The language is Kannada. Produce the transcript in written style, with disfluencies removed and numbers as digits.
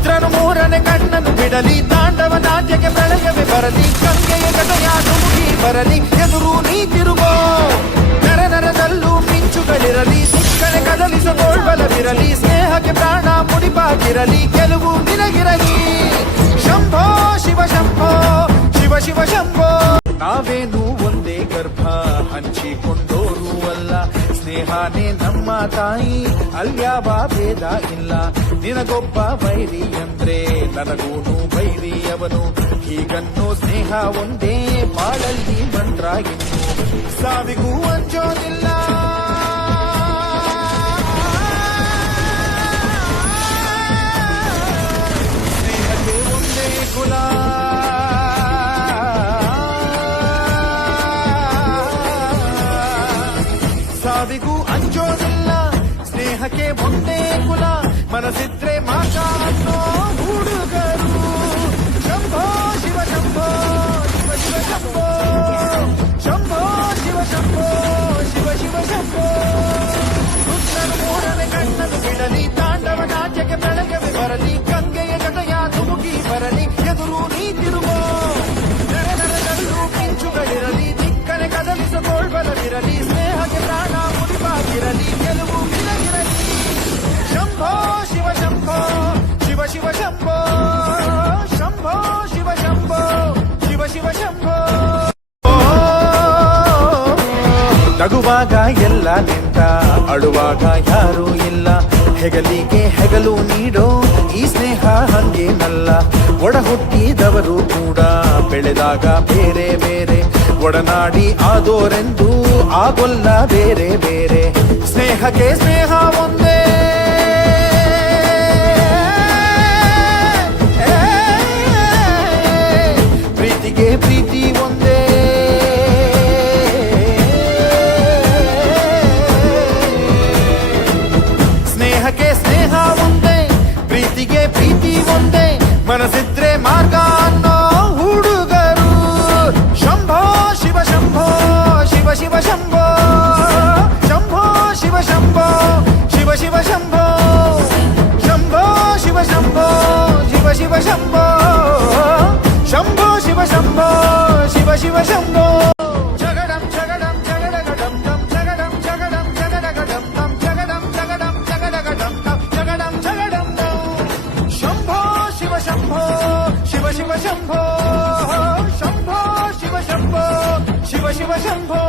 ರುದ್ರನು ಮೂರನೇ ಕಣ್ಣನ್ನು ಬಿಡಲಿ, ತಾಂಡವ ನಾಟ್ಯಕ್ಕೆ ಪ್ರಳಯವೇ ಬರಲಿ, ಗಂಗೆಯ ಗದೆಯ ಧುಮುಕಿ ಬರಲಿ, ಎದುರು ನೀ ತಿರುಗೋ. ನರ ನರದಲ್ಲೂ ಮಿಂಚುಗಳಿರಲಿ, ದಿಕ್ಕನೆ ಕದಲಿಸೋಳ್ಬಲವಿರಲಿ, ಸ್ನೇಹಕ್ಕೆ ಪ್ರಾಣ ಮುಡಿಪಾಗಿರಲಿ, ಗೆಲುವು ನಿನಗಿರಲಿ. ಶಂಭೋ ಶಿವ ಶಂಭೋ ಶಿವ ಶಿವ ಶಂಭೋ. ನಾವೇನು ಒಂದೇ ಗರ್ಭ ಹಂಚಿಕೊಂಡೋರು ಅಲ್ಲ, ಸ್ನೇಹಾನೇ ನಮ್ಮ ತಾಯಿ, ಅಲ್ಯಾವ ಭೇದ ಇಲ್ಲ. ನಿನಗೊಬ್ಬ ಬೈರಿ ಅಂದ್ರೆ ನನಗೂನು ಬೈರಿ ಅವನು, ಹೀಗನ್ನೋ ಸ್ನೇಹ ಒಂದೇ ಬಾಳಲ್ಲಿ ಮಂತ್ರ. ಇನ್ನು ಸಾವಿಗೂ ಅಂಜೋದಿಲ್ಲ, ಸ್ನೇಹಕ್ಕೆ ಒಂದೇ ಕುಲ. ಸಾವಿಗೂ ಅಂಜೋದಿಲ್ಲ, ಸ್ನೇಹಕ್ಕೆ ಒಂದೇ ಕುಲ, ಮನಸ್ಸಿದ್ರೆ ಮಾತ ಅನ್ನೋ ಹುಡುಗರು. ಶಂಭೋ ಶಿವ ಶಂಭೋ ಶಿವ ಶಿವ ಶಂಭೋ, ಶಂಭೋ ಶಿವ ಶಂಭೋ ಶಿವ ಶಿವ ಶಂಭೋ. ರುದ್ರನು ಮೂರನೇ ಕಣ್ಣನ್ನು ಬಿಡಲಿ, ತಾಂಡವ ನಾಟ್ಯಕ್ಕೆ ಬೆಳಗವೆ ಬರಲಿ, ಗಂಗೆಯ ಗದೆಯ ಧುಮುಕಿ ಬರಲಿ, ಎದುರು ನೀ ತಿರುಗೋ. ನರ ನರದಲ್ಲೂ ಮಿಂಚುಗಳಿರಲಿ, ದಿಕ್ಕನೆ ಕದಲಿಸೋಳ್ಬಲವಿರಲಿ, ಸ್ನೇಹಕ್ಕೆ ಪ್ರಾಣ ಮುಡಿಪಾಗಿರಲಿ, ಗೆಲುವು ನಿನಗಿರಲಿ. ಶಂಭೋ ಶಿವ ಶಂಭೋ ಶಿವ ಶಿವ ಶಂಭೋ, ಶಂಭೋ ಶಿವ ಶಂಭೋ ಶಿವ ಶಿವ ಶಂಭೋ. ನಗುವಾಗ ಎಲ್ಲ ನಿಂತ, ಅಳುವಾಗ ಯಾರೂ ಇಲ್ಲ, ಹೆಗಲಿಗೆ ಹೆಗಲು ನೀಡೋ ಈ ಸ್ನೇಹ ಹಂಗೇನಲ್ಲ. ಒಡ ಹುಟ್ಟಿದವರು ಕೂಡ ಬೆಳೆದಾಗ ಬೇರೆ ಬೇರೆ, ಒಡನಾಡಿ ಆದೋರೆಂದು ಆಗೊಲ್ಲ ಬೇರೆ ಬೇರೆ. ಸ್ನೇಹಕ್ಕೆ ಸ್ನೇಹ ಒಂದೇ, ಪ್ರೀತಿಗೆ ಪ್ರೀತಿ ಒಂದೇ. ಸ್ನೇಹಕ್ಕೆ ಸ್ನೇಹ ಒಂದೇ, ಪ್ರೀತಿಗೆ ಪ್ರೀತಿ ಒಂದೇ, ಮನಸ್ಸಿದ್ರೆ ಮಾರ್ಗ ಅನ್ನೋ ಹುಡುಗರು. ಶಂಭೋ ಶಿವ ಶಂಭೋ ಶಿವ ಶಿವ ಶಂಭೋ, ಶಂಭೋ ಶಿವ ಶಂಭೋ ಶಿವ ಶಿವ ಶಂಭೋ, ಶಂಭೋ ಶಿವ ಶಂಭೋ ಶಿವ ಶಿವ ಶಂಭೋ, ಶಂಭೋ ಶಿವ ಶಂಭೋ ಶಿವ ಶಿವ ಶಂಭೋ. ಜಗಡಂ ಜಗಡಂ ಜಗಡಗಡಂ ದಂ, ಜಗಡಂ ಜಗಡಂ ಜಗಡಗಡಂ ದಂ, ಜಗಡಂ ಜಗಡಂ ಜಗಡಗಡಂ ದಂ, ಜಗಡಂ ಜಗಡಂ ದಂ. ಶಂಭೋ ಶಿವ ಶಂಭೋ ಶಿವ ಶಿವ ಶಂಭೋ, ಶಂಭೋ ಶಿವ ಶಂಭೋ ಶಿವ ಶಿವ ಶಂಭೋ.